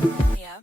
Yeah.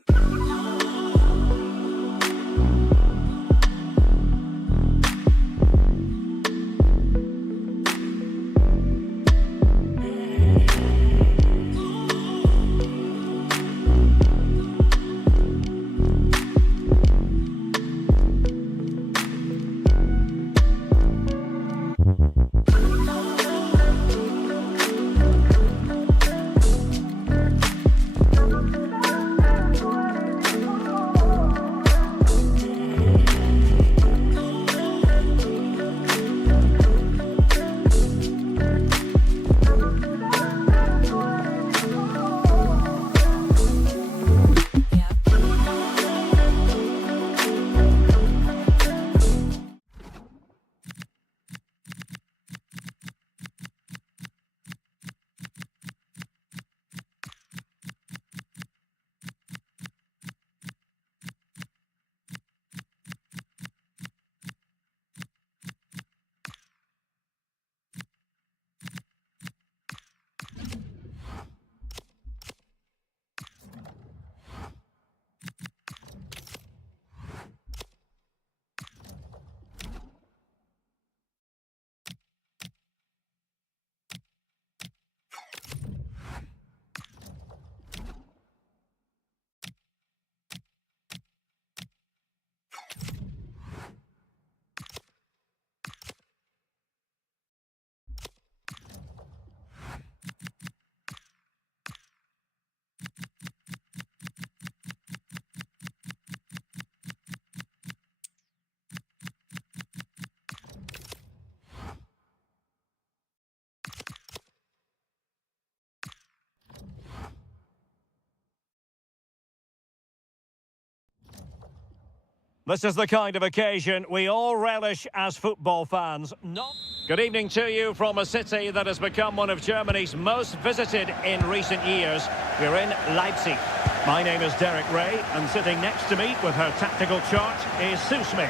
This is the kind of occasion we all relish as football fans. Good evening to you from a city that has become one of Germany's most visited in recent years. We're in Leipzig. My name is Derek Ray, and sitting next to me with her tactical chart is Sue Smith.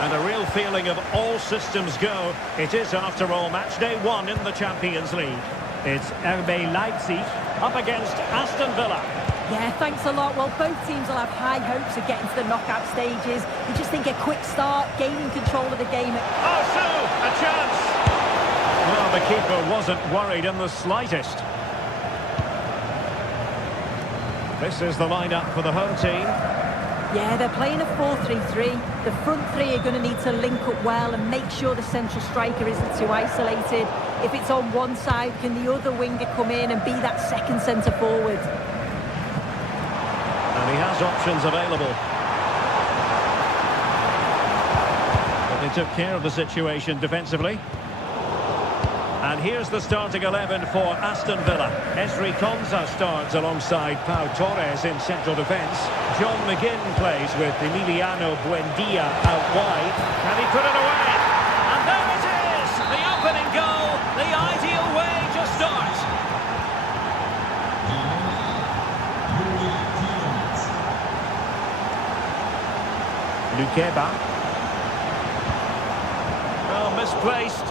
And a real feeling of all systems go. It is, after all, match day 1 in the Champions League. It's RB Leipzig up against Aston Villa. Yeah, thanks a lot. Well, both teams will have high hopes of getting to the knockout stages. You just think a quick start, gaining control of the game. Oh, Sue, a chance! Well, the keeper wasn't worried in the slightest. This is the lineup for the home team. Yeah, they're playing a 4-3-3. The front three are going to need to link up well and make sure the central striker isn't too isolated. If it's on one side, can the other winger come in and be that second centre forward? And he has options available. But they took care of the situation defensively. And here's the starting 11 for Aston Villa. Esri Konsa starts alongside Pau Torres in central defence. John McGinn plays with Emiliano Buendia out wide. Can he put it away? And there it is! The opening goal, the ideal way to start. Lukeba. Oh, misplaced.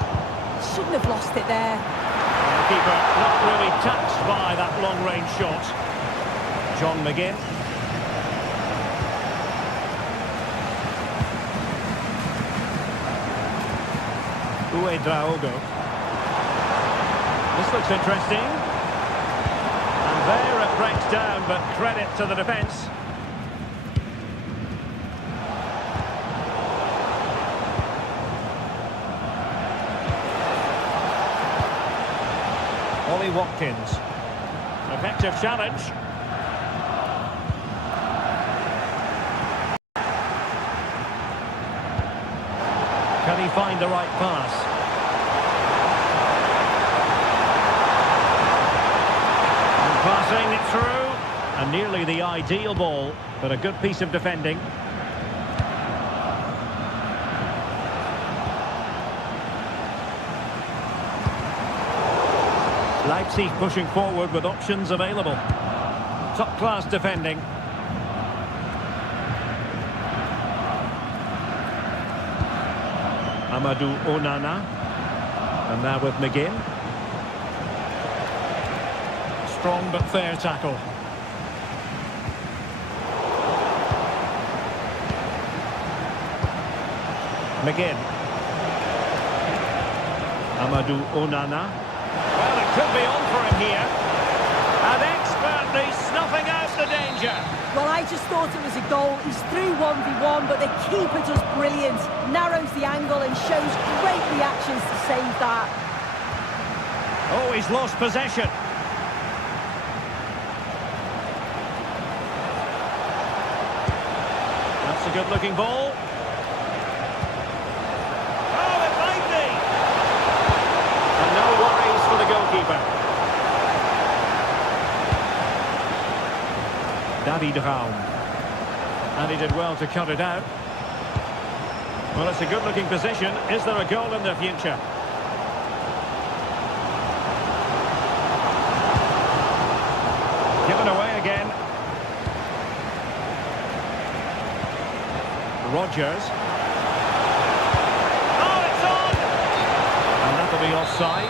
Shouldn't have lost it there. The keeper not really touched by that long-range shot. John McGinn. Uedraogo. This looks interesting. And there it breaks down, but credit to the defence. Ollie Watkins. Effective challenge. Can he find the right pass? And passing it through. And nearly the ideal ball, but a good piece of defending. Leipzig pushing forward with options available. Top-class defending. Amadou Onana. And now with McGinn. Strong but fair tackle. McGinn. Amadou Onana. Well, it could be on for him here. And expertly snuffing out the danger. Well, I just thought it was a goal. He's through 1v1, but the keeper does brilliant. Narrows the angle and shows great reactions to save that. Oh, he's lost possession. That's a good-looking ball. Oh, it might be. And no worries for the goalkeeper. David Raum. And he did well to cut it out. Well, it's a good-looking position. Is there a goal in the future? Given away again. Rodgers. Oh, it's on! And that'll be offside.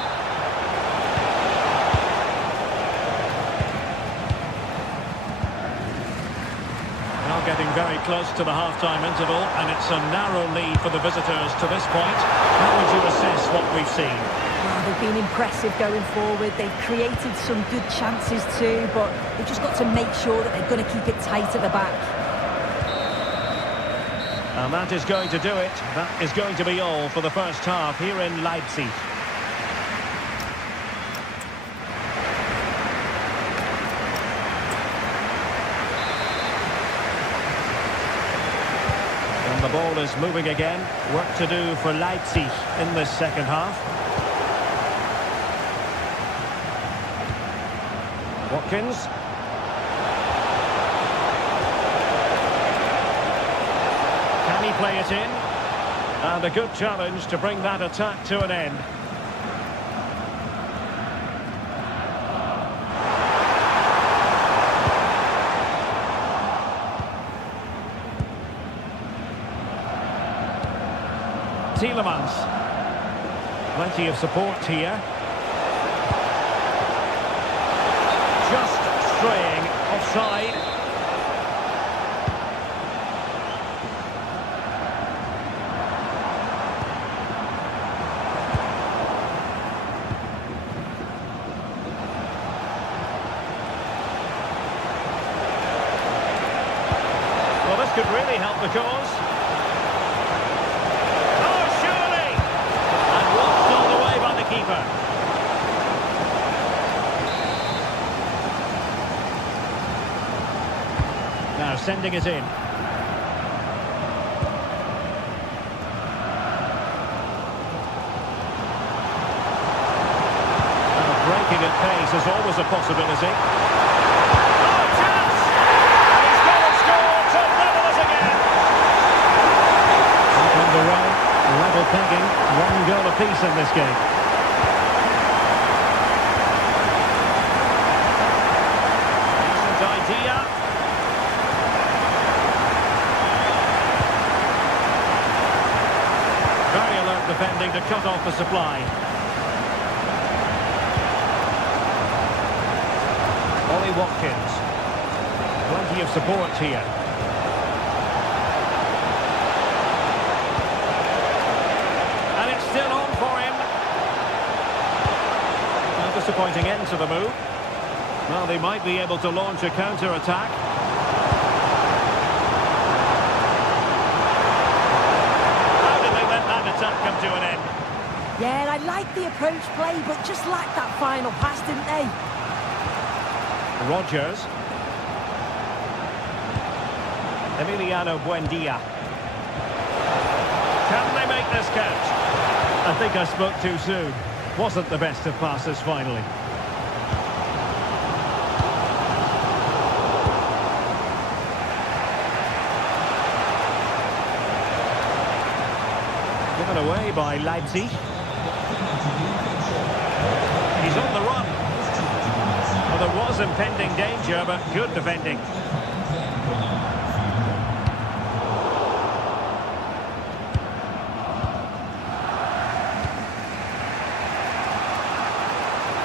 Now getting very close to the half-time interval, and it's a narrow lead for the visitors to this point. How would you assess what we've seen? Well, they've been impressive going forward. They've created some good chances too, but they've just got to make sure that they're going to keep it tight at the back. And that is going to do it. That is going to be all for the first half here in Leipzig. And the ball is moving again. Work to do for Leipzig in this second half. Watkins. Can he play it in? And a good challenge to bring that attack to an end. Tielemans. Plenty of support here. Just straying offside. Well, this could really help the cause. Oh, surely! And watched all the way by the keeper. Now sending it in. Now breaking at pace is always a possibility. Oh, chance! And he's got to score to level us again. Back on the row, level pegging, 1 goal apiece in this game. Decent idea. Very alert defending to cut off the supply. Ollie Watkins. Plenty of support here. And it's still on for him. A disappointing end to the move. Well, they might be able to launch a counter-attack. Come to an end. Yeah, and I like the approach play, but just lacked that final pass, didn't they? Rodgers. Emiliano Buendia. Can they make this count? I think I spoke too soon. Wasn't the best of passes finally. Given away by Leipzig. He's on the run. Well, there was impending danger, but good defending.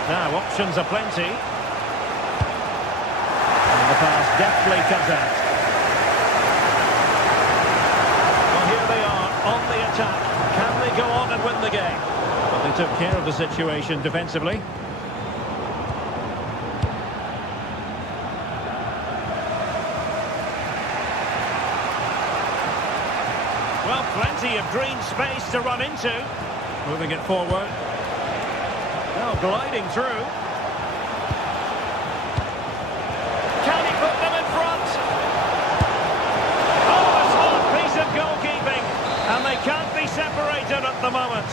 Now, options are plenty. And the pass deftly cut out. Well, here they are on the attack. game. But they took care of the situation defensively. Well, plenty of green space to run into. Moving it forward. Now gliding through. Can he put them in front? Oh, a smart piece of goalkeeping. And they can't be separated at the moment.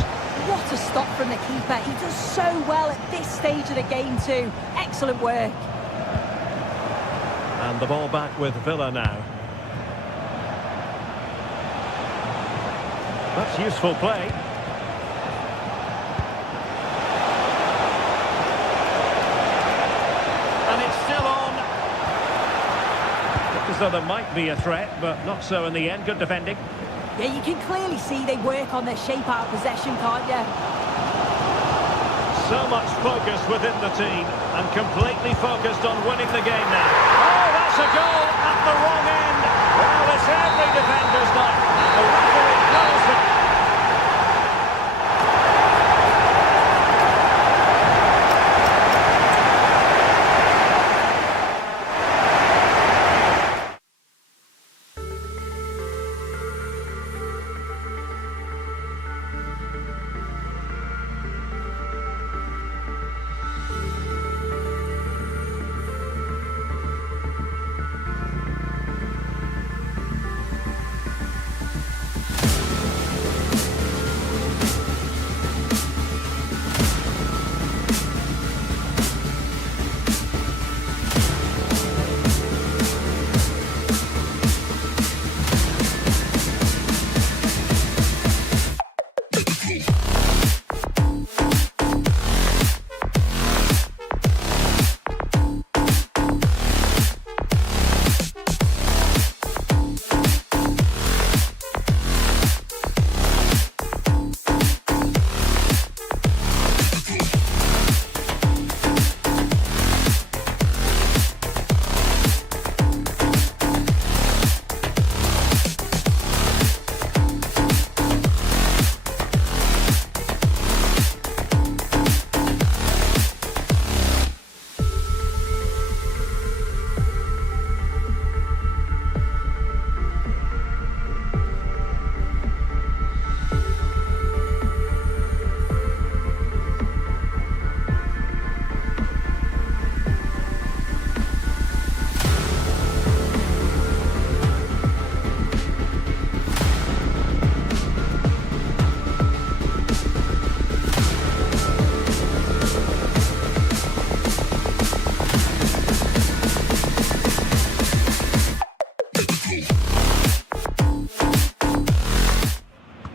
What a stop from the keeper. He does so well at this stage of the game too. Excellent work. And the ball back with Villa now. That's useful play. And it's still on. Looks as though there might be a threat, but not so in the end. Good defending. Yeah, you can clearly see they work on their shape out of possession, can't you? So much focus within the team and completely focused on winning the game now. Oh, that's a goal at the wrong end. Well, it's every defender's night. The referee blows the...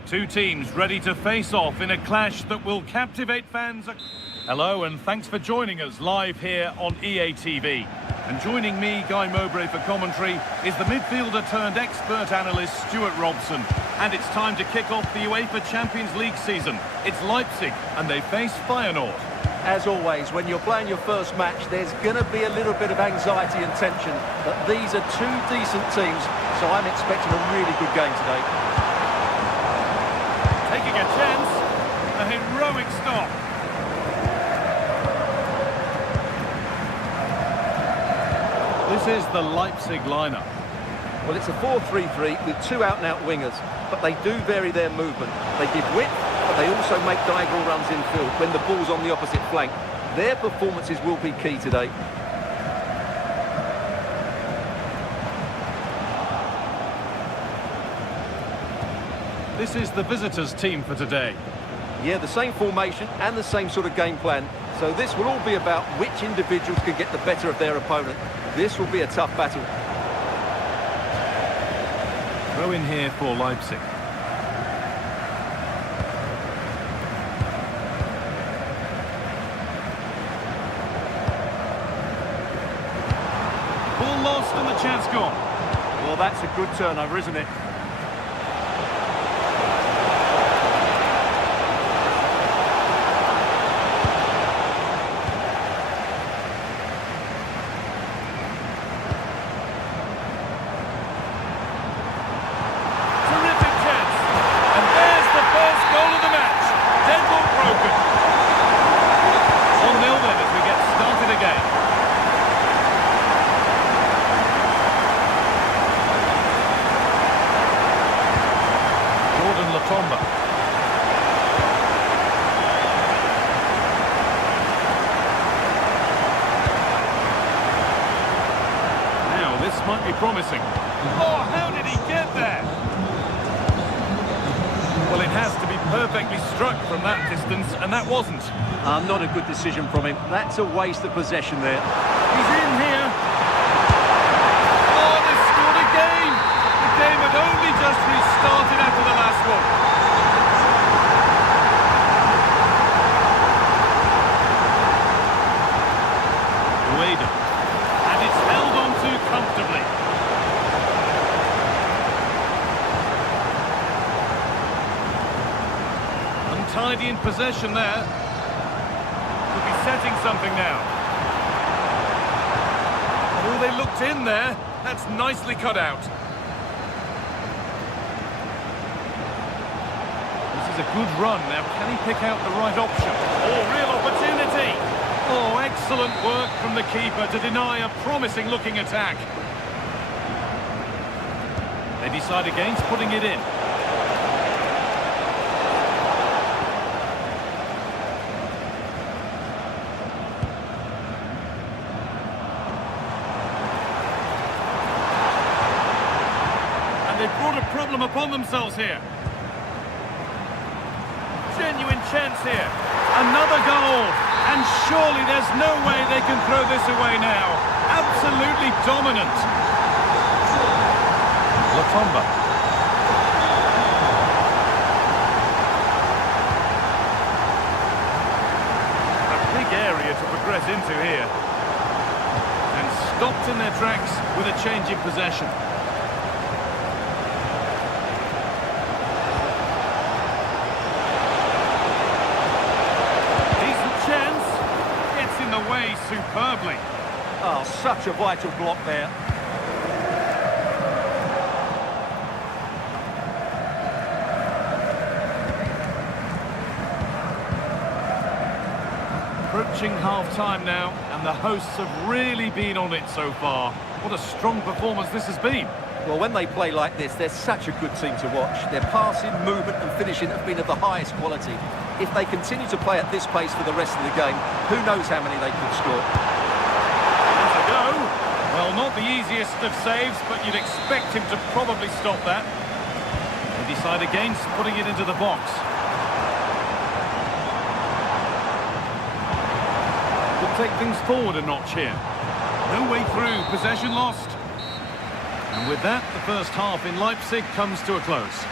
Two teams ready to face off in a clash that will captivate fans. Hello and thanks for joining us live here on EA TV. And joining me, Guy Mowbray, for commentary is the midfielder turned expert analyst Stuart Robson. And it's time to kick off the UEFA Champions League season. It's Leipzig and they face Feyenoord. As always, when you're playing your first match, there's going to be a little bit of anxiety and tension. But these are two decent teams, so I'm expecting a really good game today. Taking a chance, a heroic stop. This is the Leipzig lineup. Well, it's a 4-3-3 with two out-and-out wingers, but they do vary their movement. They give width, but they also make diagonal runs infield when the ball's on the opposite flank. Their performances will be key today. This is the visitors' team for today. Yeah, the same formation and the same sort of game plan. So this will all be about which individuals can get the better of their opponent. This will be a tough battle. Throw in here for Leipzig. Ball lost and the chance gone. Well, that's a good turnover, isn't it? might be promising. Oh, how did he get there? Well, it has to be perfectly struck from that distance, and that wasn't. Not a good decision from him. That's a waste of possession there. He's in here. Oh, they've scored again. The game had only just restarted after the last one. And it's held on to comfortably. Untidy in possession there. Could be setting something now. Oh, they looked in there. That's nicely cut out. This is a good run. Now, can he pick out the right option? Oh, real opportunity. Oh, excellent work from the keeper to deny a promising-looking attack. They decide against putting it in. And they've brought a problem upon themselves here. Genuine chance here. Another goal. And surely there's no way they can throw this away now. Absolutely dominant. Latomba. A big area to progress into here. And stopped in their tracks with a change in possession. Superbly. Oh, such a vital block there. Approaching half-time now, and the hosts have really been on it so far. What a strong performance this has been. Well, when they play like this, they're such a good team to watch. Their passing, movement and finishing have been of the highest quality. If they continue to play at this pace for the rest of the game, who knows how many they could score. There's a go. Well, not the easiest of saves, but you'd expect him to probably stop that. They decide against putting it into the box. Could take things forward a notch here. No way through, possession lost. And with that, the first half in Leipzig comes to a close.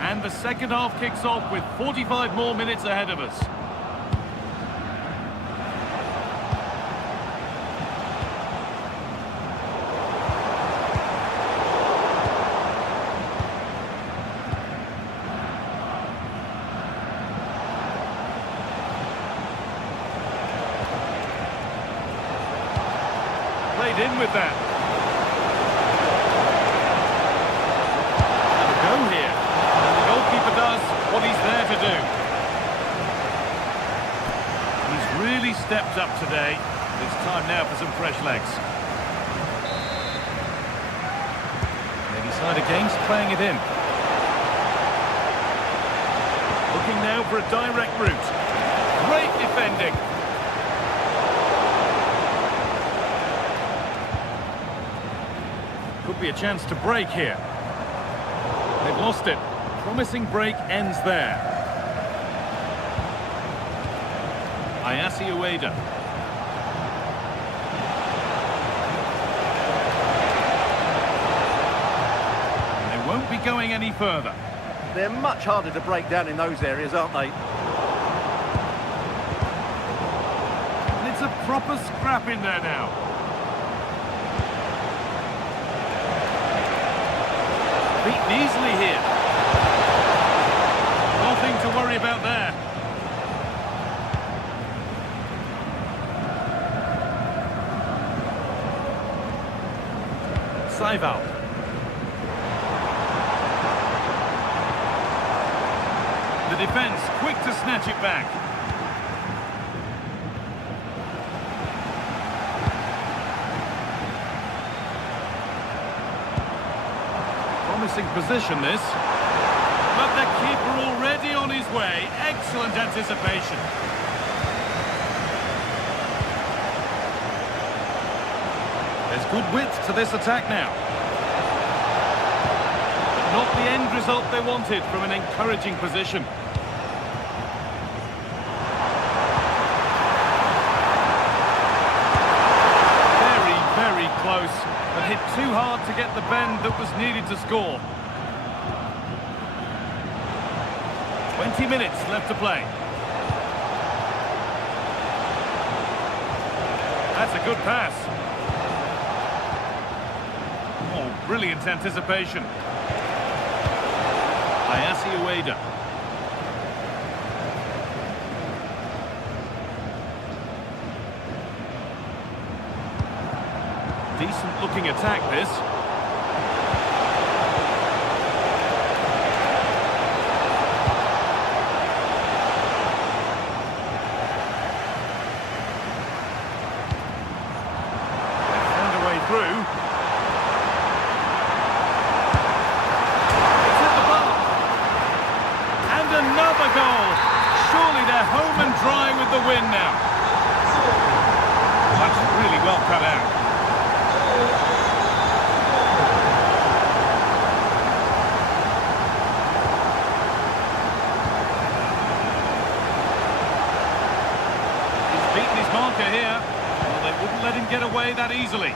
And the second half kicks off with 45 more minutes ahead of us. Played in with that. Have a go here. And the goalkeeper does what he's there to do. He's really stepped up today. It's time now for some fresh legs. They decide against playing it in. Looking now for a direct route. Great defending. Could be a chance to break here. They've lost it. Promising break ends there. Ueda. They won't be going any further. They're much harder to break down in those areas, aren't they? And it's a proper scrap in there now. Beaten easily here. Nothing to worry about there. Saival. The defence quick to snatch it back. promising position, this. But the keeper already on his way. Excellent anticipation. There's good width to this attack now. But not the end result they wanted from an encouraging position. Very close, but hit too hard to get the bend that was needed to score. 20 minutes left to play. That's a good pass. Oh, brilliant anticipation. Ueda. Decent looking attack, this. They've found a way through. It's hit the bar. And another goal. Surely they're home and dry with the win now. That's really well cut out. Beaten his marker here. Well, they wouldn't let him get away that easily.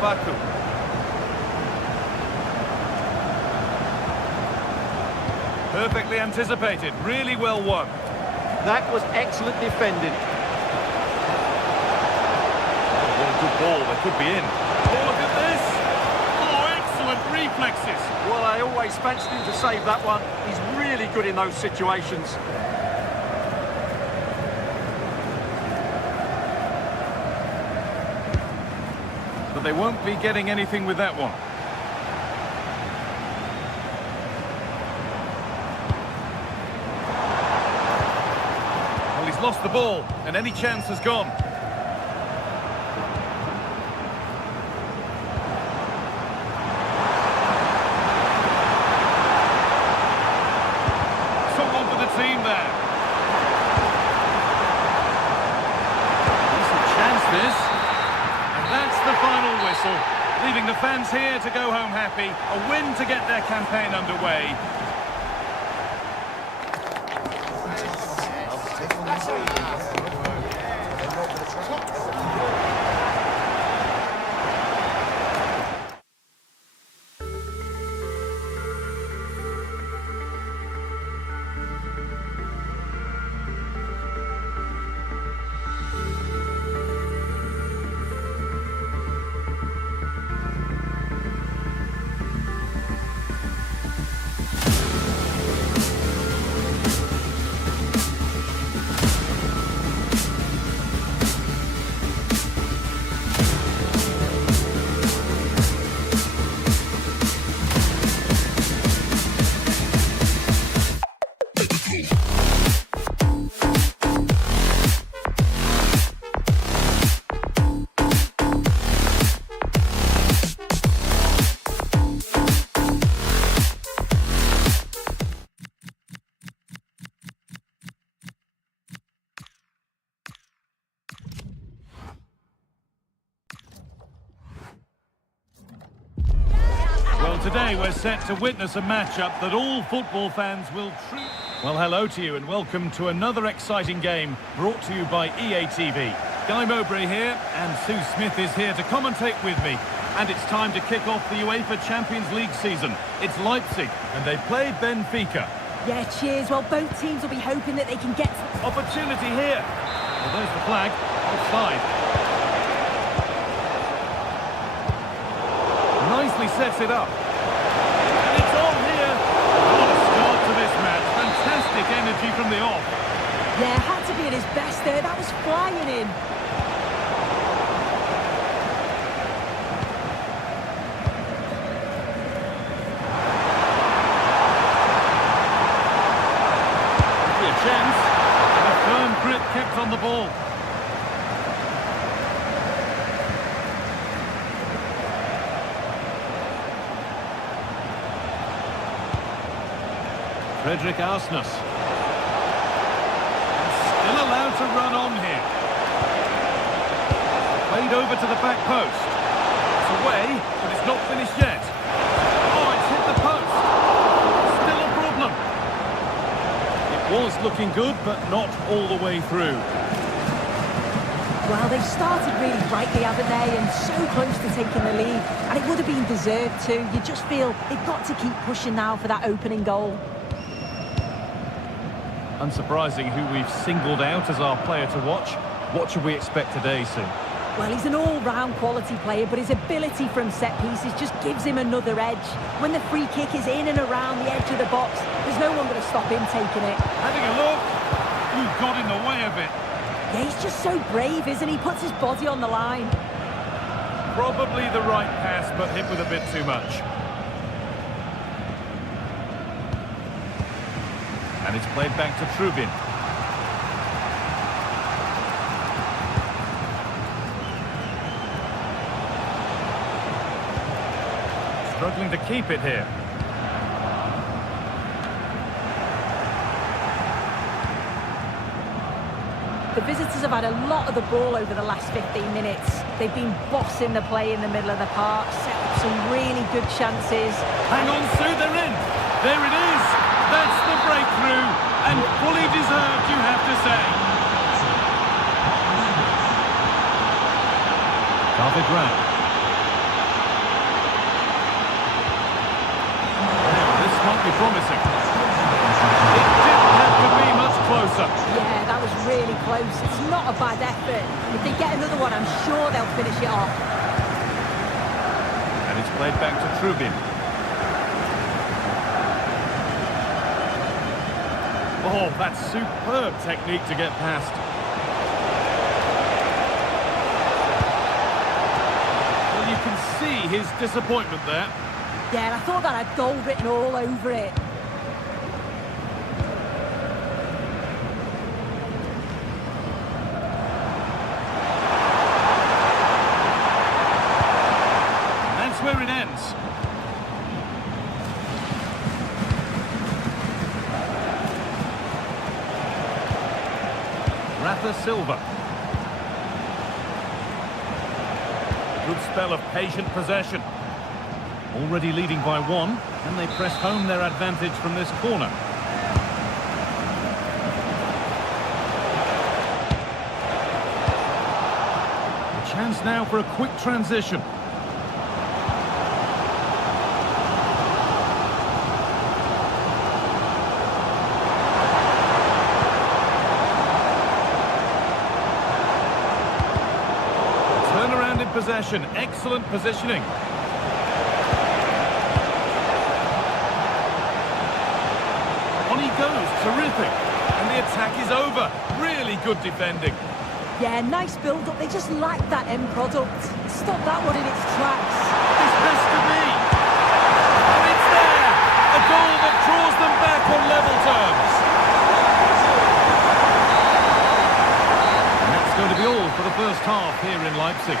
Baku. Perfectly anticipated, really well won. That was excellent defending. Oh, what a good ball, they could be in. Oh, look at this! Oh, excellent reflexes. Well, I always fancied him to save that one. He's really good in those situations. But they won't be getting anything with that one. Well, he's lost the ball, and any chance has gone. Someone for the team there. Decent chance, this. That's the final whistle, leaving the fans here to go home happy. A win to get their campaign underway. Well, today we're set to witness a matchup that all football fans will treat. Well, hello to you and welcome to another exciting game brought to you by EA TV. Guy Mowbray here, and Sue Smith is here to commentate with me. And it's time to kick off the UEFA Champions League season. It's Leipzig, and they play Benfica. Yeah, cheers. Well, both teams will be hoping that they can get... Opportunity here. Well, there's the flag. Offside. Nicely sets it up. And it's on here. What a start to this match. Fantastic energy from the off. Yeah, had to be at his best there. That was flying in. A chance. And a firm grip kept on the ball. Akhcinez. Still allowed to run on here. Played over to the back post. It's away, but it's not finished yet. Oh, it's hit the post. Still a problem. It was looking good, but not all the way through. Well, they've started really brightly, haven't they? And so close to taking the lead. And it would have been deserved too. You just feel they've got to keep pushing now for that opening goal. Unsurprising who we've singled out as our player to watch. What should we expect today, Sue? Well, he's an all-round quality player, but his ability from set pieces just gives him another edge. When the free kick is in and around the edge of the box, there's no one going to stop him taking it. Having a look. Ooh, got in the way of it. Yeah, he's just so brave, isn't he? Puts his body on the line. Probably the right pass, but hit with a bit too much. And it's played back to Trubin. Struggling to keep it here. The visitors have had a lot of the ball over the last 15 minutes. They've been bossing the play in the middle of the park, set up some really good chances. Hang on, Sue, they're in. There it is. That's the breakthrough, and fully deserved, you have to say. David Grant. Now, this might be promising. It didn't have to be much closer. Yeah, that was really close. It's not a bad effort. If they get another one, I'm sure they'll finish it off. And it's played back to Trubin. Oh, that's superb technique to get past. Well, you can see his disappointment there. Yeah, and I thought that had goal written all over it. Where it ends. Rafa Silva. Good spell of patient possession. Already leading by one, and they press home their advantage from this corner. A chance now for a quick transition. Possession, excellent positioning. On he goes, terrific. And the attack is over. Really good defending. Yeah, nice build-up. They just lack that end product. Stop that one in its tracks. This has to be. And it's there. A goal that draws them back on level terms. And that's going to be all for the first half here in Leipzig.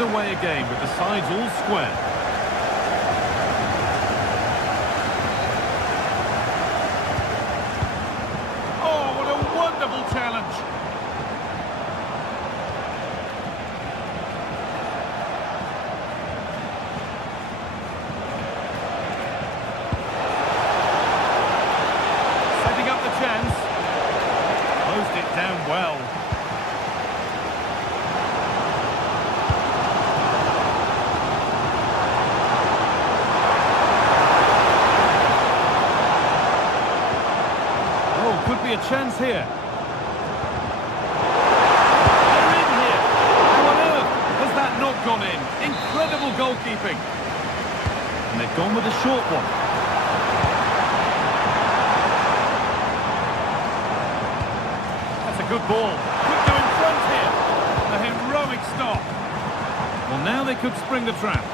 Away again with the sides all square. Oh, what a wonderful challenge. Setting up the chance. Closed it down well. Could be a chance here. They're in here. How on earth has that not gone in? Incredible goalkeeping. And they've gone with a short one. That's a good ball. Could go in front here. A heroic stop. Well, now they could spring the trap.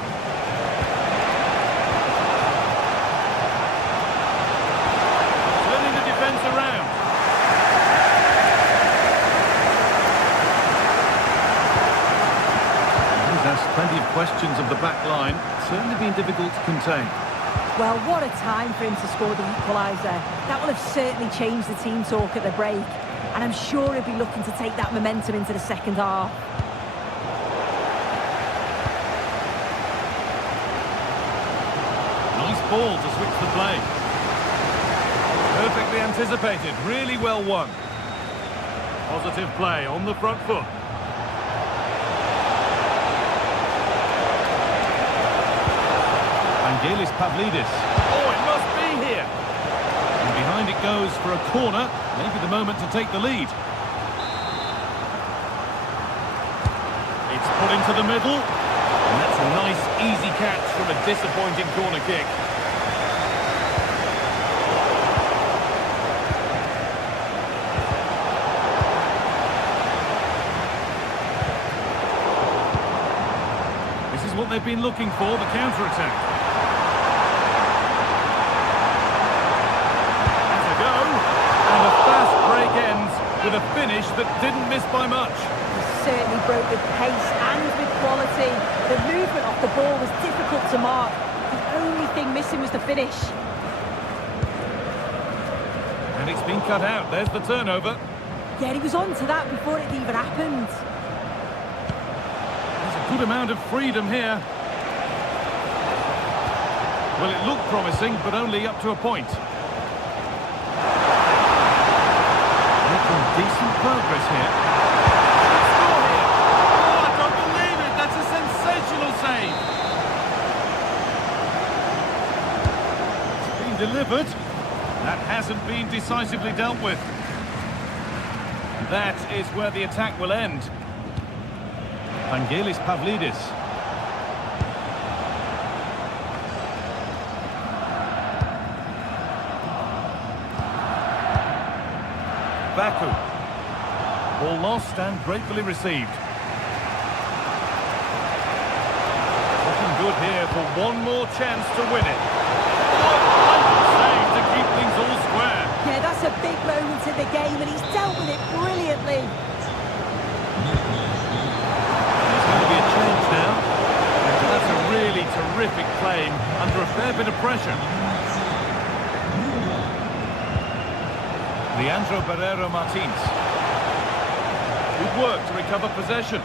Turning the defence around. questions of the back line. Certainly been difficult to contain. Well, what a time for him to score the equaliser. That will have certainly changed the team talk at the break. And I'm sure he'll be looking to take that momentum into the second half. Nice ball to switch the play. Perfectly anticipated, really well won. Positive play on the front foot. Vangelis Pavlidis. Oh, it must be here. And behind it goes for a corner. Maybe the moment to take the lead. It's put into the middle. And that's a nice, easy catch from a disappointing corner kick. This is what they've been looking for, the counter-attack. And a fast break ends with a finish that didn't miss by much. He certainly broke with pace and with quality. The movement off the ball was difficult to mark. The only thing missing was the finish. And it's been cut out. There's the turnover. Yeah, he was on to that before it even happened. There's a good amount of freedom here. Well, it looked promising, but only up to a point. Decent progress here. Let's score here. Oh, I don't believe it. That's a sensational save. It's been delivered. That hasn't been decisively dealt with. That is where the attack will end. Vangelis Pavlidis. Baku. Ball lost and gratefully received. Looking good here for one more chance to win it. What a save to keep things all square. Yeah, that's a big moment in the game and he's dealt with it brilliantly. There's going to be a change now. That's a really terrific claim under a fair bit of pressure. Leandro Barreiro Martins. Good work to recover possession.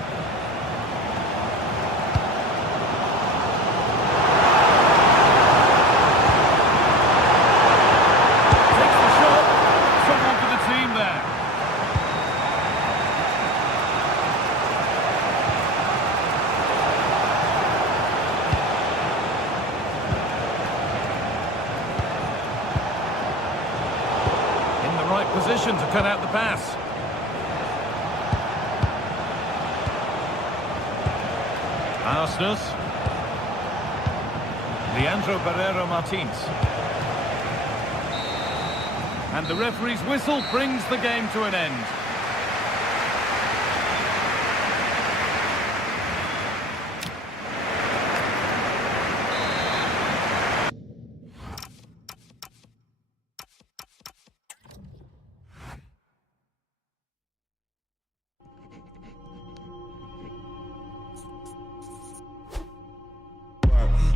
Takes the shot. Someone for the team there. Right position to cut out the pass. Aston. Leandro Barreiro Martins. And the referee's whistle brings the game to an end.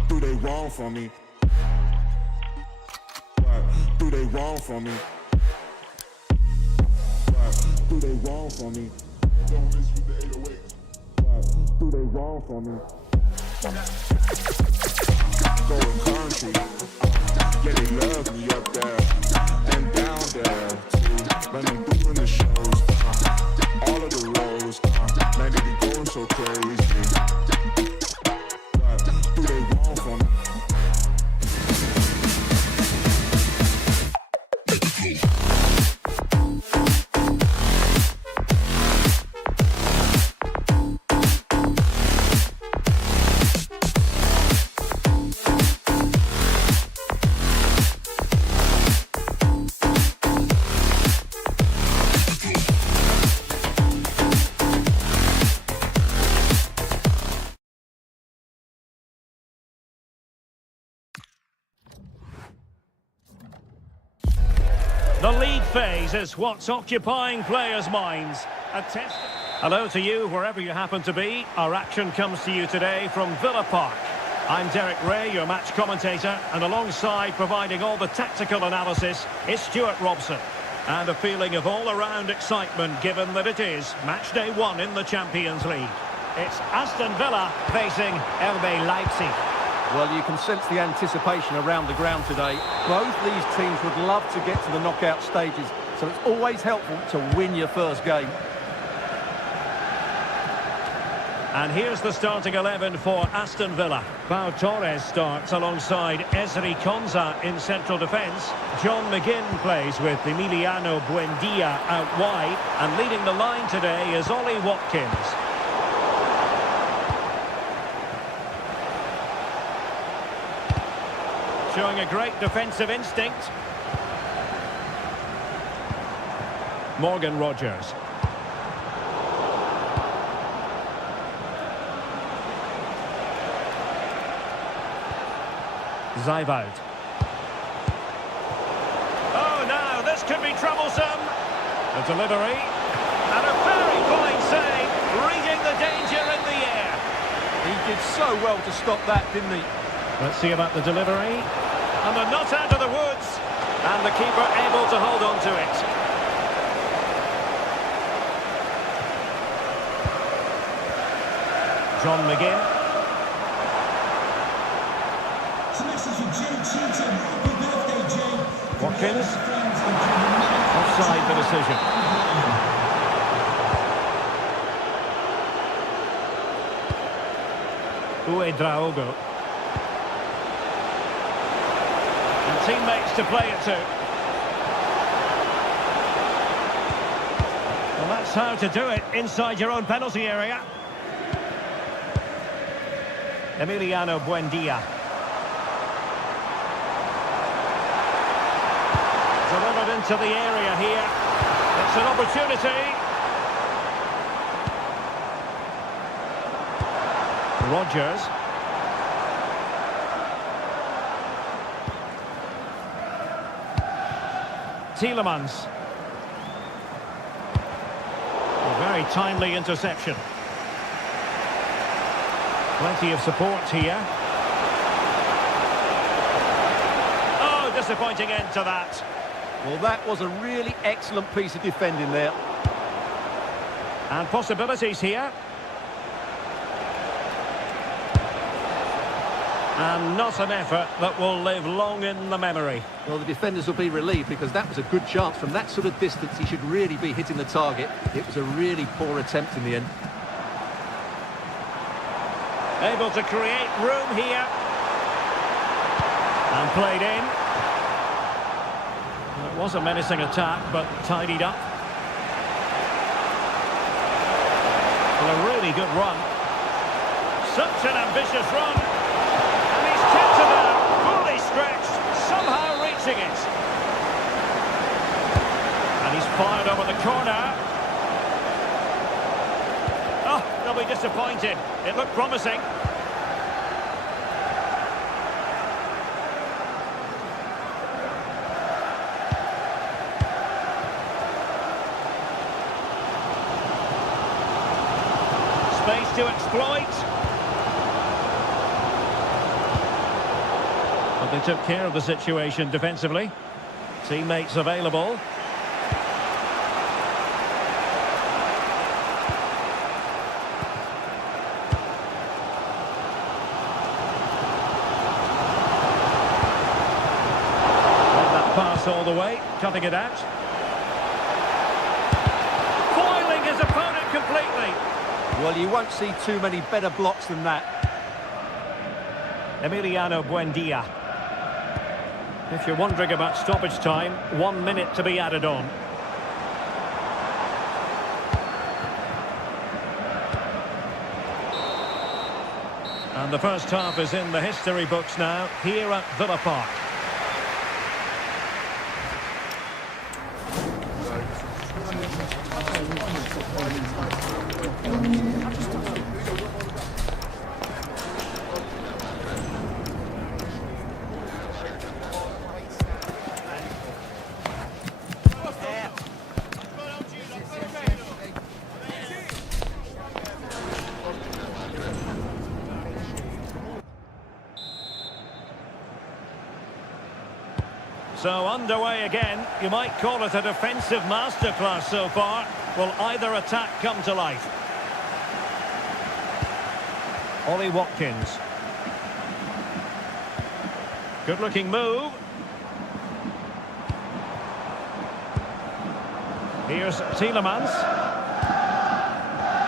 Do they wrong for me? What do they wrong for me? What do they wrong for me? Don't miss with the 808. What do they wrong for me? Going country, yeah, they love me up there and down there too. When I'm doing the shows, all of the roads, man, they be going so crazy. The lead phase is what's occupying players' minds. A test. Hello to you, wherever you happen to be. Our action comes to you today from Villa Park. I'm Derek Ray, your match commentator, and alongside providing all the tactical analysis is Stuart Robson. And a feeling of all-around excitement given that it is match day 1 in the Champions League. It's Aston Villa facing RB Leipzig. Well, you can sense the anticipation around the ground today. Both these teams would love to get to the knockout stages, so it's always helpful to win your first game. And here's the starting 11 for Aston Villa. Pau Torres starts alongside Ezri Konsa in central defence. John McGinn plays with Emiliano Buendia out wide. And leading the line today is Ollie Watkins. Showing a great defensive instinct. Morgan Rogers. Zayvoud. Oh, now this could be troublesome. The delivery. And a very fine save, reading the danger in the air. He did so well to stop that, didn't he? Let's see about the delivery. And the not out of the woods. And the keeper able to hold on to it. John McGinn. Watkins. Offside the decision. Uedraogo. And teammates to play it to. Well, that's how to do it inside your own penalty area. Emiliano Buendia. Delivered into the area here. It's an opportunity. Rogers. Tielemans. A very timely interception. Plenty of support here. Oh, disappointing end to that. Well, that was a really excellent piece of defending there. And possibilities here. And not an effort that will live long in the memory. Well, the defenders will be relieved because that was a good chance. From that sort of distance, he should really be hitting the target. It was a really poor attempt in the end. Able to create room here. And played in. It was a menacing attack, but tidied up. Well, a really good run. Such an ambitious run. And he's kept it out, fully stretched, somehow reaching it. And he's fired over the corner. Oh, they'll be disappointed. It looked promising. Space to exploit. But they took care of the situation defensively. Teammates available. Let that pass all the way, cutting it out. Foiling his opponent completely. Well, you won't see too many better blocks than that. Emiliano Buendia. If you're wondering about stoppage time, 1 minute to be added on. And the first half is in the history books now, here at Villa Park. So underway again. You might call it a defensive masterclass so far. Will either attack come to life? Ollie Watkins. Good looking move. Here's Tielemans.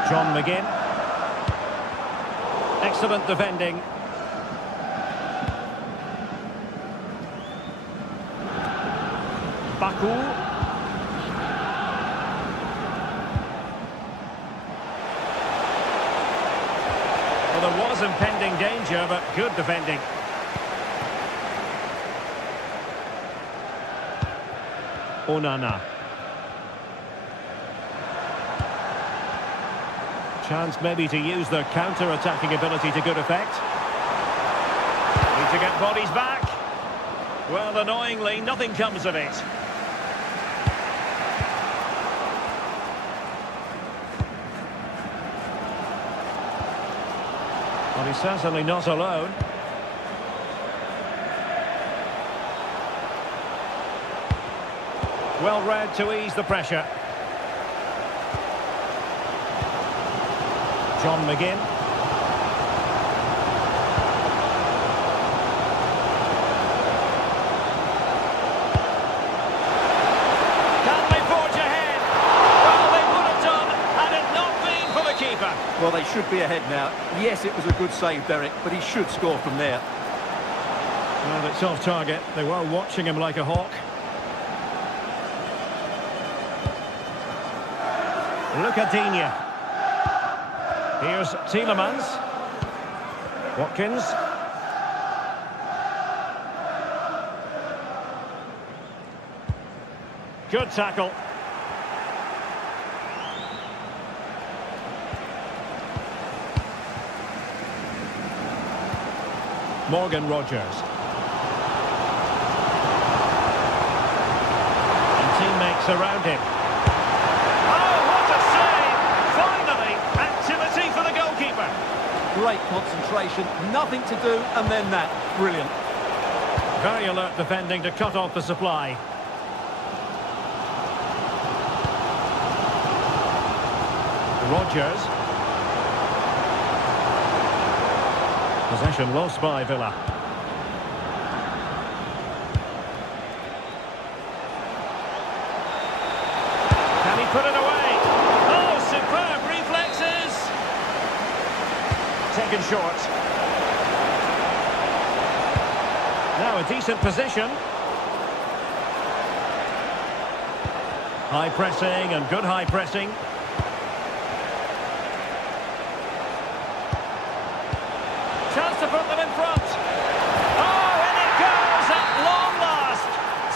John McGinn. Excellent defending. Baku. Well, there was impending danger, but good defending. Onana. Chance maybe to use their counter-attacking ability to good effect. Need to get bodies back. Well, annoyingly, nothing comes of it. Well, he's certainly not alone. Well read to ease the pressure. John McGinn. Can they forge ahead? Well, they would have done had it not been for the keeper. Well, they should be ahead now. Yes, it was a good save, Derek, but he should score from there. Well, it's off target. They were watching him like a hawk. Lucadinha. Here's Tielemans. Watkins. Good tackle. Morgan Rogers. And teammates around him. Great concentration, nothing to do, and then that. Brilliant. Very alert defending to cut off the supply. Rogers. Possession lost by Villa. Can he put it away? Oh, superb reflexes! Taken short. Now a decent position. High pressing and good high pressing. Chance to put them in front. Oh, and it goes at long last.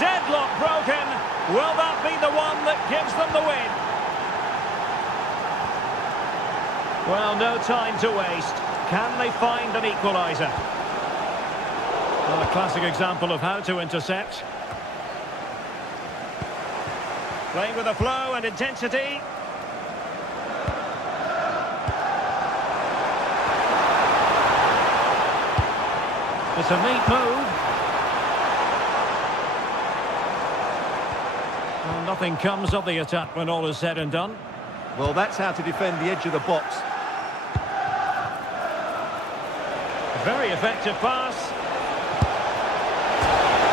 Deadlock broken. Will that be the one that gives them the win? Well, no time to waste. Can they find an equaliser? Well, a classic example of how to intercept. Playing with a flow and intensity. It's a neat move. Well, nothing comes of the attack when all is said and done. Well, that's how to defend the edge of the box. Very effective pass.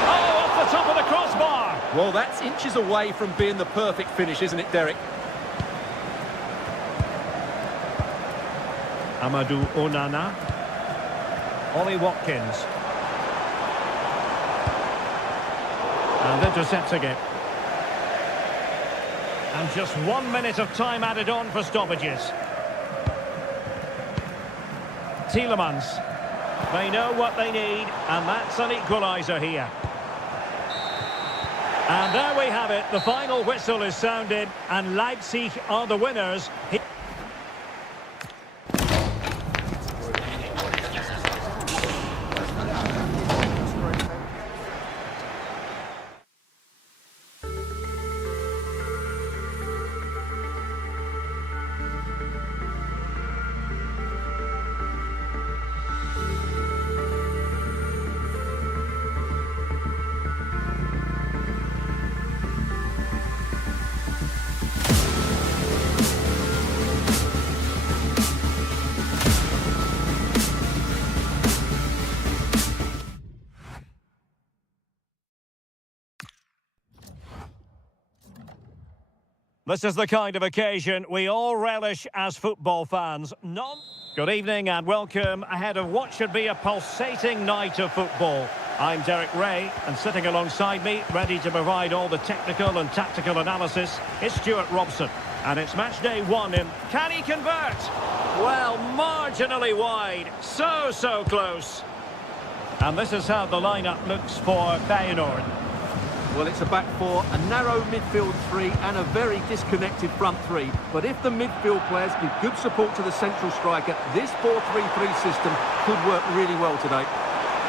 Oh, off the top of the crossbar. Well, that's inches away from being the perfect finish, isn't it, Derek? Amadou Onana. Ollie Watkins. And intercepting it. And just 1 minute of time added on for stoppages. Tielemans. They know what they need, and that's an equaliser here. And there we have it. The final whistle is sounded, and Leipzig are the winners. This is the kind of occasion we all relish as football fans. Good evening and welcome ahead of what should be a pulsating night of football. I'm Derek Ray, and sitting alongside me, ready to provide all the technical and tactical analysis, is Stuart Robson. And it's match day 1 in... Can he convert? Well, marginally wide. So close. And this is how the lineup looks for Feyenoord. Well, it's a back four, a narrow midfield three and a very disconnected front three. But if the midfield players give good support to the central striker, this 4-3-3 system could work really well today.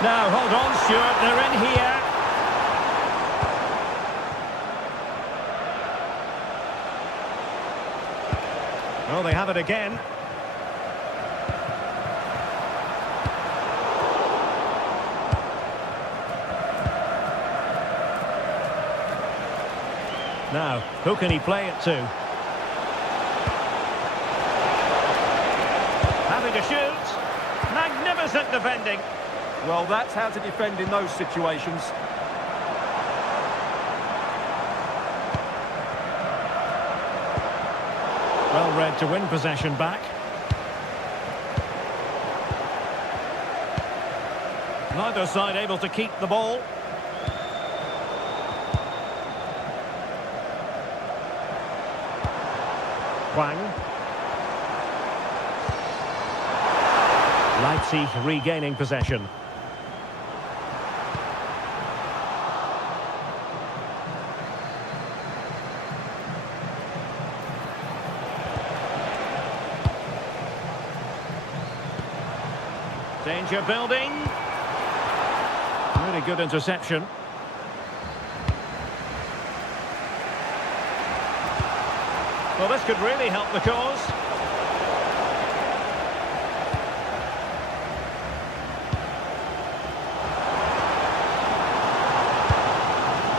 Now, hold on, Stuart, they're in here. Oh, they have it again. Now, who can he play it to? Having to shoot. Magnificent defending. Well, that's how to defend in those situations. Well read to win possession back. Neither side able to keep the ball. Hwang. Leipzig regaining possession. Danger building. Really good interception. Well, this could really help the cause.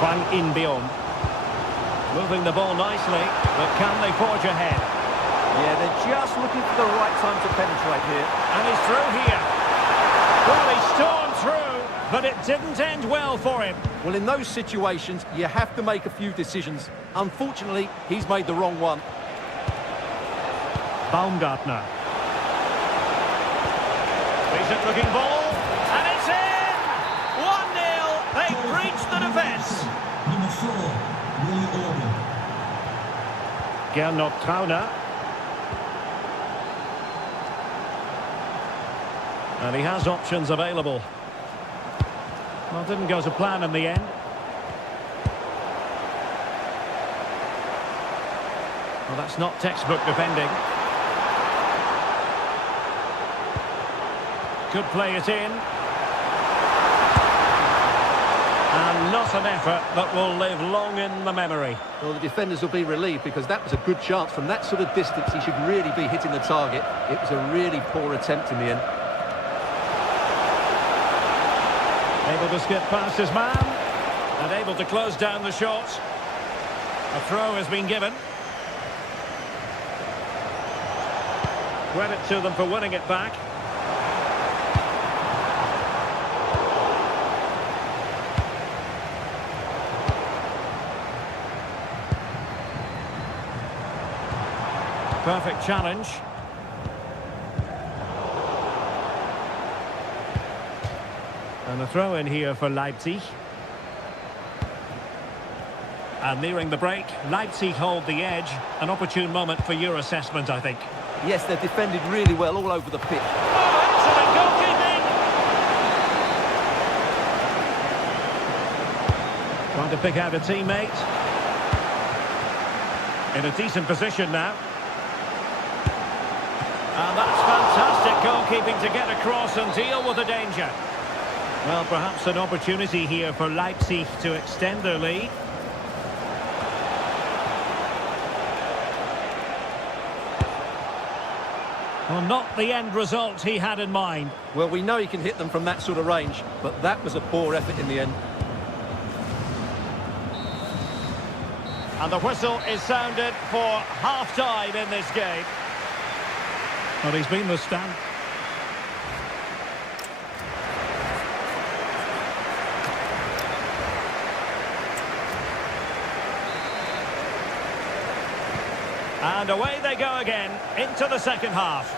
Hwang in beyond. Moving the ball nicely, but can they forge ahead? Yeah, they're just looking for the right time to penetrate here. And he's through here. Well, he stormed through, but it didn't end well for him. Well, in those situations, you have to make a few decisions. Unfortunately, he's made the wrong one. Baumgartner. Decent looking ball, and it's in! 1-0, they breached the defence. Number 4, Willy Orban. Gernot Trauner. And he has options available. Well, didn't go to plan in the end. Well, that's not textbook defending. Could play it in. And not an effort that will live long in the memory. Well, the defenders will be relieved because that was a good chance. From that sort of distance, he should really be hitting the target. It was a really poor attempt in the end. Able to skip past his man. And able to close down the shot. A throw has been given. Credit to them for winning it back. Perfect challenge. And a throw in here for Leipzig. And nearing the break, Leipzig hold the edge. An opportune moment for your assessment, I think. Yes, they've defended really well all over the pitch. Oh, excellent goalkeeping! Trying to pick out a teammate. In a decent position now. And that's fantastic goalkeeping to get across and deal with the danger. Well, perhaps an opportunity here for Leipzig to extend their lead. Well, not the end result he had in mind. Well, we know he can hit them from that sort of range, but that was a poor effort in the end. And the whistle is sounded for half-time in this game. Well, he's been the stand. And away they go again into the second half.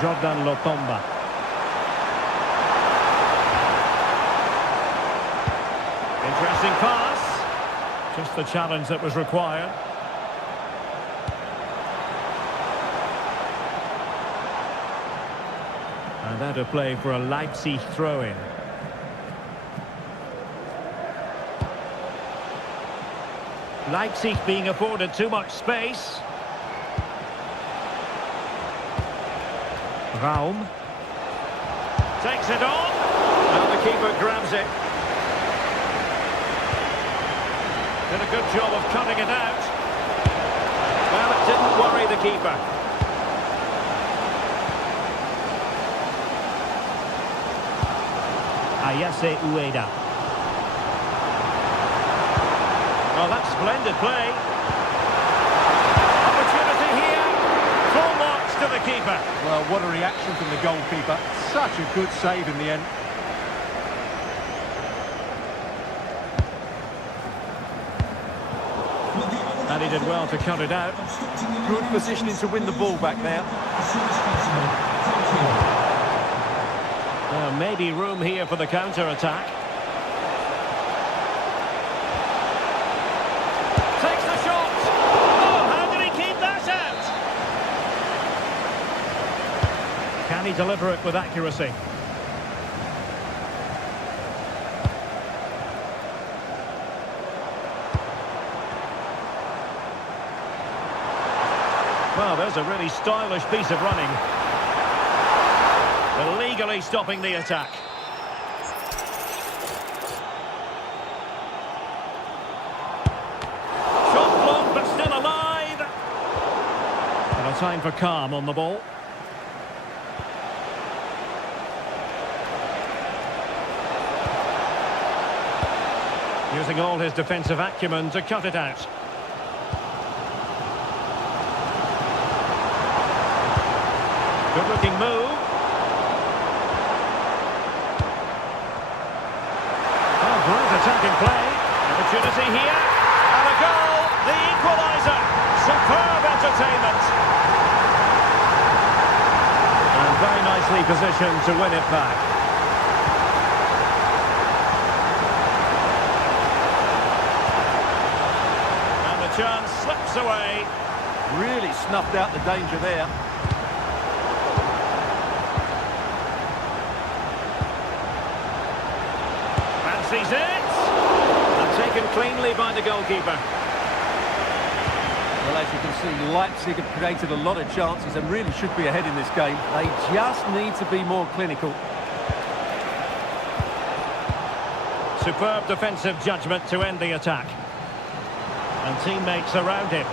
Jordan Lotomba. Interesting pass. Just the challenge that was required. And that a play for a Leipzig throw-in. Leipzig being afforded too much space. Raum. Takes it on. And the keeper grabs it. Did a good job of cutting it out. Well, it didn't worry the keeper. Ayase Ueda. Well, that's splendid play. Opportunity here. Full marks to the keeper. Well, what a reaction from the goalkeeper. Such a good save in the end. And he did well to cut it out. Good positioning to win the ball back there. Maybe room here for the counter-attack. Takes the shot! Oh, how did he keep that out? Can he deliver it with accuracy? Well, there's a really stylish piece of running. Illegally stopping the attack. Shot blocked, but still alive. And a time for calm on the ball. Using all his defensive acumen to cut it out. Good-looking move. Great attacking play. Opportunity here. And a goal. The equaliser. Superb entertainment. And very nicely positioned to win it back. And the chance slips away. Really snuffed out the danger there. Sees it, and taken cleanly by the goalkeeper. Well, as you can see, Leipzig have created a lot of chances and really should be ahead in this game. They just need to be more clinical. Superb defensive judgment to end the attack. And teammates around him.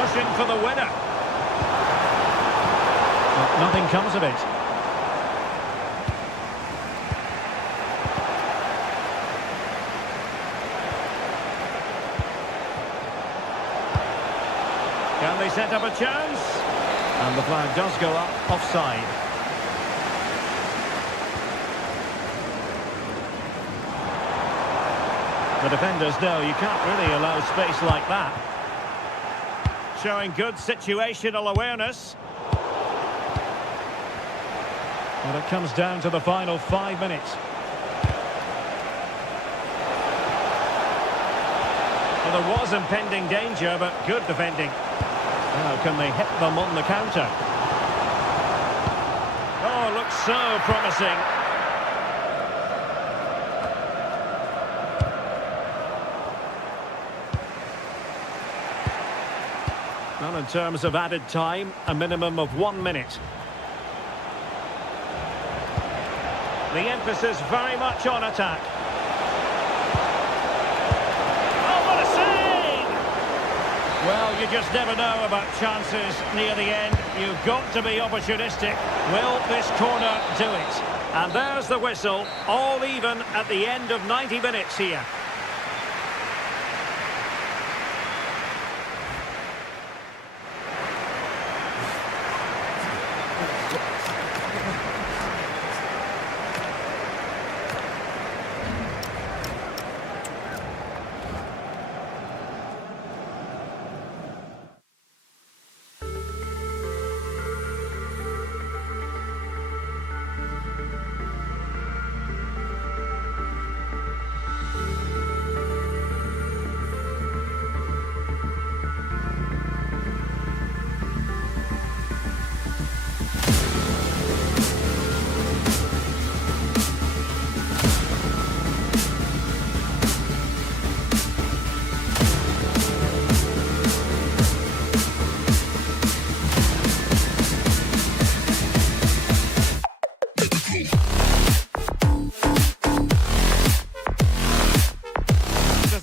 Pushing for the winner. But nothing comes of it. Can they set up a chance? And the flag does go up offside. The defenders know you can't really allow space like that. Showing good situational awareness. And it comes down to the final 5 minutes. Well, there was impending danger, but good defending. Now can they hit them on the counter? Oh, looks so promising. Well, in terms of added time, a minimum of 1 minute. The emphasis very much on attack. Well, you just never know about chances near the end. You've got to be opportunistic. Will this corner do it? And there's the whistle, all even at the end of 90 minutes here.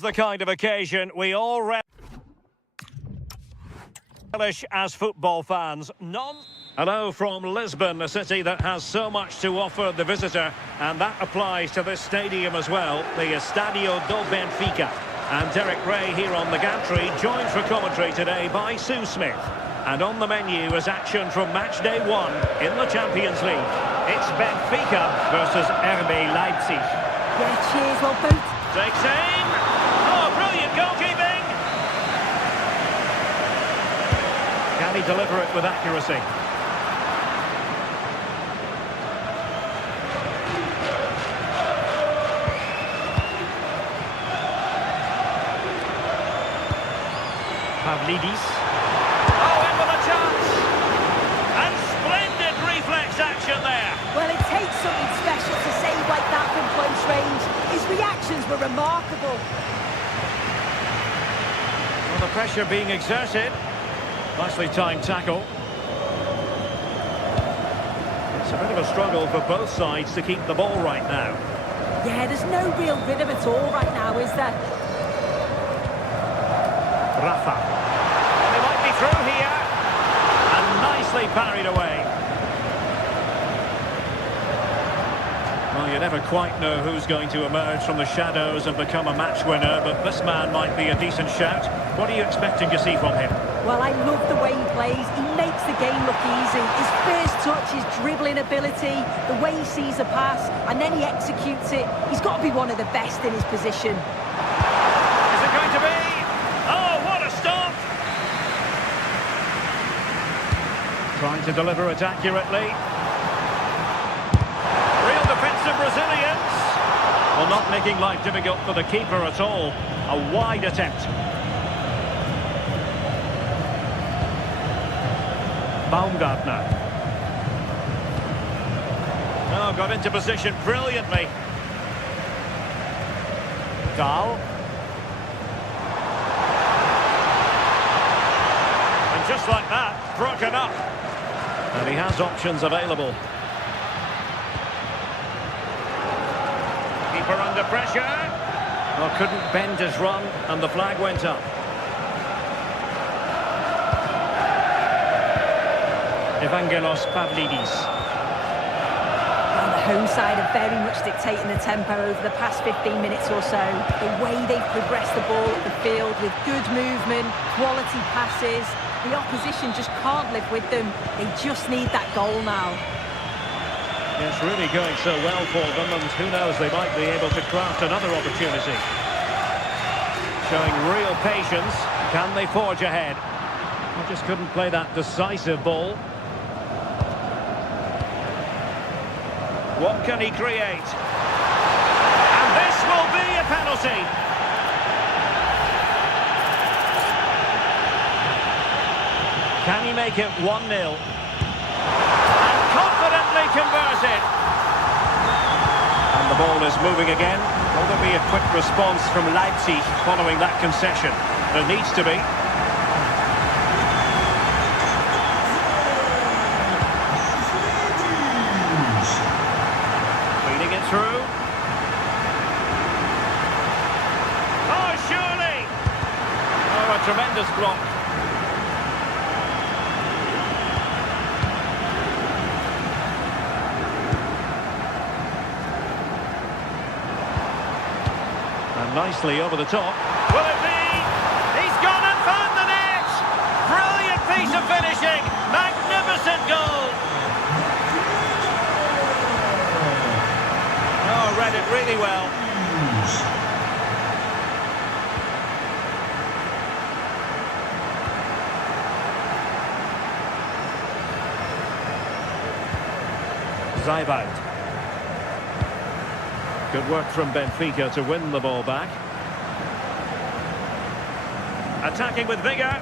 the kind of occasion we all relish as football fans. Hello from Lisbon, a city that has so much to offer the visitor, and that applies to this stadium as well, the Estadio do Benfica. And Derek Ray here on the gantry, joined for commentary today by Sue Smith. And on the menu is action from match day 1 in the Champions League. It's Benfica versus RB Leipzig. Yeah, cheers, well, both. Takes aim. Oh, brilliant goalkeeping. Can he deliver it with accuracy? Pavlidis. Oh, in with a chance. And splendid reflex action there. Well, it takes something special to save like that from close range. His reactions were remarkable. Well, the pressure being exerted. Nicely timed tackle. It's a bit of a struggle for both sides to keep the ball right now. Yeah, there's no real rhythm at all right now, is there? Rafa. They might be through here. And nicely parried away. Well, you never quite know who's going to emerge from the shadows and become a match winner, but this man might be a decent shout. What are you expecting to see from him? Well, I love the way he plays. He makes the game look easy. His first touch, his dribbling ability, the way he sees a pass, and then he executes it. He's got to be one of the best in his position. Is it going to be? Oh, what a stop! Trying to deliver it accurately. Real defensive resilience. Well, not making life difficult for the keeper at all. A wide attempt. Baumgartner. Oh, got into position brilliantly. Dahl. And just like that, broken up. And he has options available. Keeper under pressure. Well, couldn't bend his run, and the flag went up. Evangelos Pavlidis. Well, the home side are very much dictating the tempo over the past 15 minutes or so. The way they've progressed the ball up the field with good movement, quality passes. The opposition just can't live with them. They just need that goal now. It's really going so well for them, and who knows, they might be able to craft another opportunity. Showing real patience. Can they forge ahead? They just couldn't play that decisive ball. What can he create? And this will be a penalty. Can he make it 1-0? And confidently converted. And the ball is moving again. Will there be a quick response from Leipzig following that concession? There needs to be. Feeding it through. Oh, surely! Oh, a tremendous block. Nicely over the top. Will it be? He's gone and found the net! Brilliant piece of finishing! Magnificent goal! Oh, read it really well. Zeibald. Good work from Benfica to win the ball back. Attacking with vigour.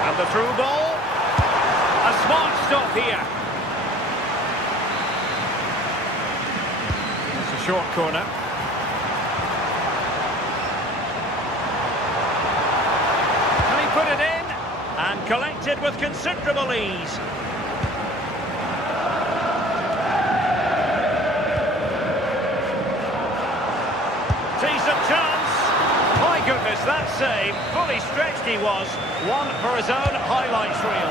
And the through ball. A smart stop here. It's a short corner. And he put it in. And collected with considerable ease. Decent chance. that save. Fully stretched he was. One for his own highlights reel.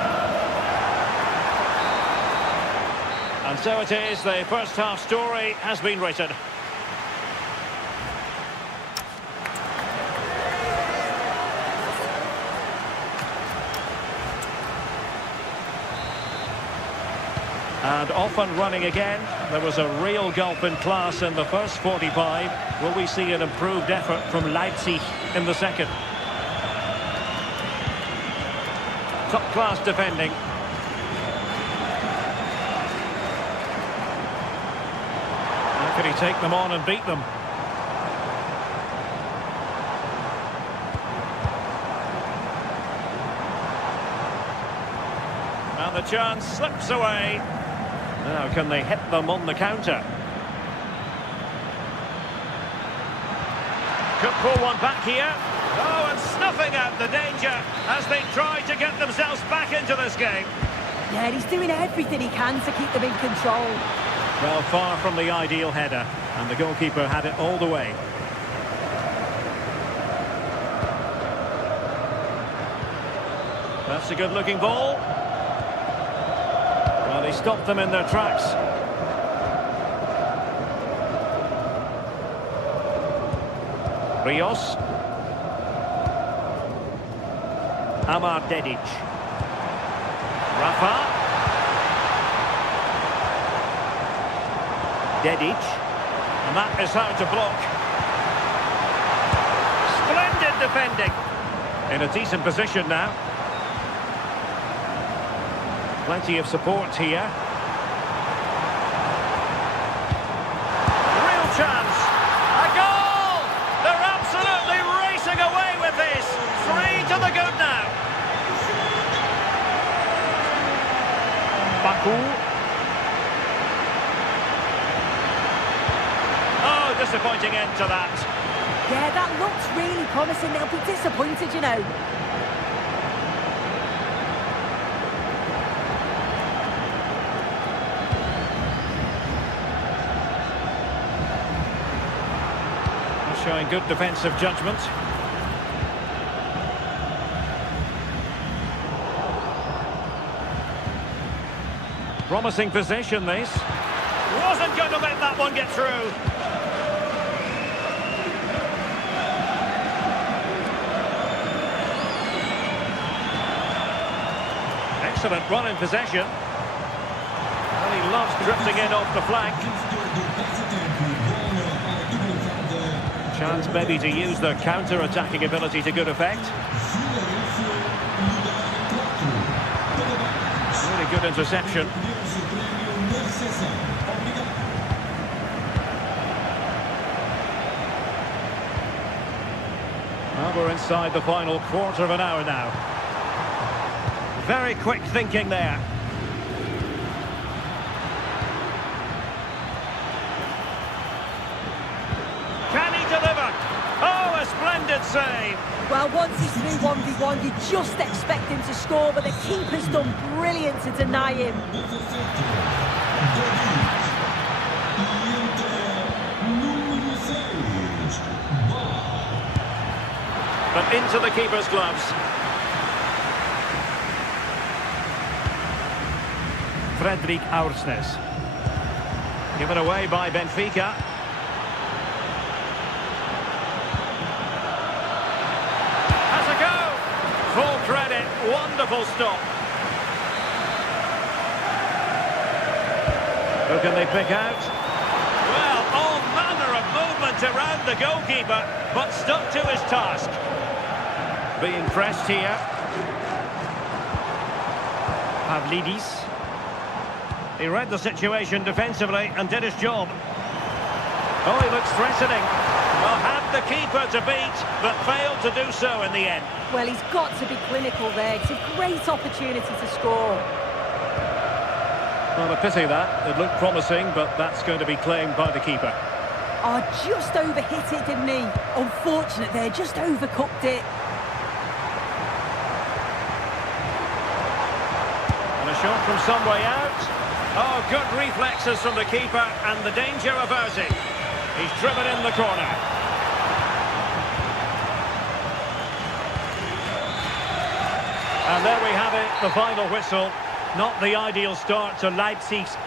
And so it is, the first half story has been written. And off and running again. There was a real gulf in class in the first 45. Will we see an improved effort from Leipzig in the second? Top-class defending. How can he take them on and beat them? And the chance slips away. Now, can they hit them on the counter? Could pull one back here. Oh, and snuffing out the danger as they try to get themselves back into this game. Yeah, he's doing everything he can to keep them in control. Well, far from the ideal header, and the goalkeeper had it all the way. That's a good-looking ball. Well, he stopped them in their tracks. Rios. Amar Dedic. Rafa. Dedic. And that is how to block. Splendid defending. In a decent position now. Plenty of support here. Real chance. A goal! They're absolutely racing away with this. 3 to the good now. Baku. Oh, disappointing end to that. Yeah, that looks really promising. They'll be disappointed, you know. Showing good defensive judgment. Promising possession, this. Wasn't going to let that one get through. Excellent run in possession. And he loves drifting in off the flank. Chance maybe to use their counter-attacking ability to good effect. Really good interception. Well, we're inside the final quarter of an hour now. Very quick thinking there. Splendid save. Well, once he's through 1v1, you just expect him to score, but the keeper's done brilliant to deny him. But into the keeper's gloves. Akhcinez. Given away by Benfica. Full credit, wonderful stop. Who can they pick out? Well, all manner of movement around the goalkeeper, but stuck to his task. Being pressed here. Pavlidis. He read the situation defensively and did his job. Oh, he looks threatening. Well, had the keeper to beat, but failed to do so in the end. Well, he's got to be clinical there. It's a great opportunity to score. Well, a pity that. It looked promising, but that's going to be claimed by the keeper. Oh, just overhit it, didn't he? Unfortunate there, just overcooked it. And a shot from some way out. Oh, good reflexes from the keeper, and the danger averted. He's driven in the corner. And there we have it, the final whistle. Not the ideal start to Leipzig's